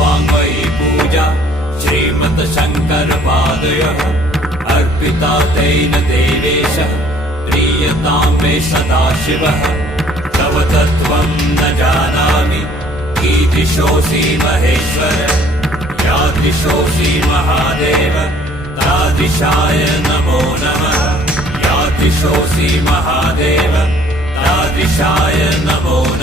वाङ्मयी पूजा श्रीमत् शङ्करपादयः अर्पिता तेन देवेश प्रीयतां मे सदाशिवः तव तत्त्वं न जानामि कीदृशोऽसि महेश्वर यादृशोऽसि महादेव तादृशाय नमो नमः यादृशोऽसि महादेव तादृशाय नमो नमः।